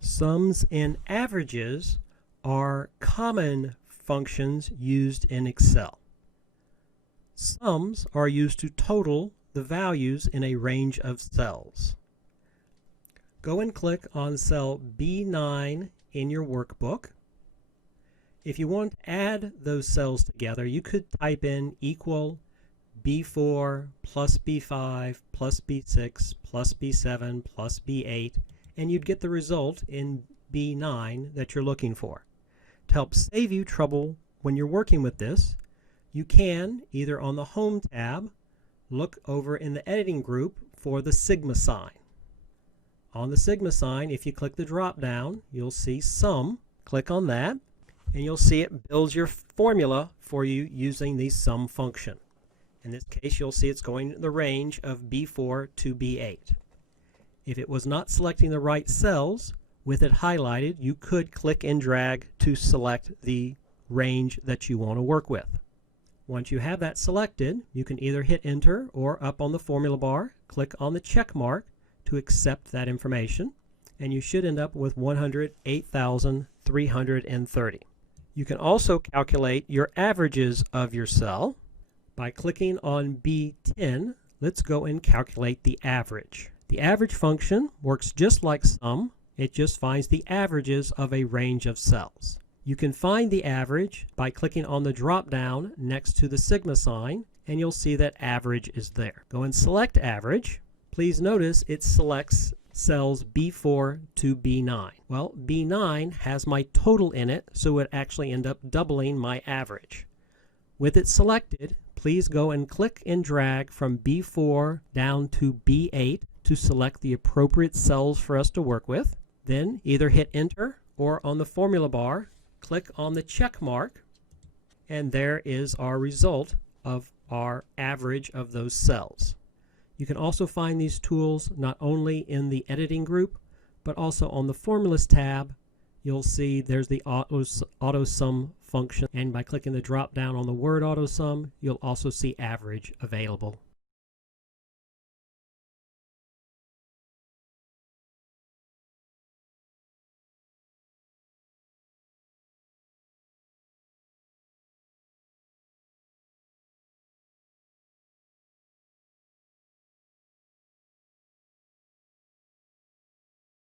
Sums and averages are common functions used in Excel. Sums are used to total the values in a range of cells. Go and click on cell B9 in your workbook. If you want to add those cells together, you could type in equal B4 plus B5 plus B6 plus B7 plus B8, and you'd get the result in B9 that you're looking for. To help save you trouble when you're working with this, you can, either on the Home tab, look over in the Editing group for the sigma sign. On the sigma sign, if you click the drop down, you'll see Sum. Click on that, and you'll see it builds your formula for you using the sum function. In this case, you'll see it's going in the range of B4 to B8. If it was not selecting the right cells, with it highlighted, you could click and drag to select the range that you want to work with. Once you have that selected, you can either hit enter or up on the formula bar, click on the check mark to accept that information, and you should end up with 108,330. You can also calculate your averages of your cell by clicking on B10. Let's go and calculate the average. The average function works just like sum. It just finds the averages of a range of cells. You can find the average by clicking on the drop down next to the sigma sign, and you'll see that average is there. Go and select average. Please notice it selects cells B4 to B9. Well, B9 has my total in it, so it actually ends up doubling my average. With it selected, please go and click and drag from B4 down to B8 to select the appropriate cells for us to work with. Then either hit enter or on the formula bar, click on the check mark, and there is our result of our average of those cells. You can also find these tools not only in the editing group, but also on the formulas tab. You'll see there's the auto sum function, and by clicking the drop down on the word auto sum, you'll also see average available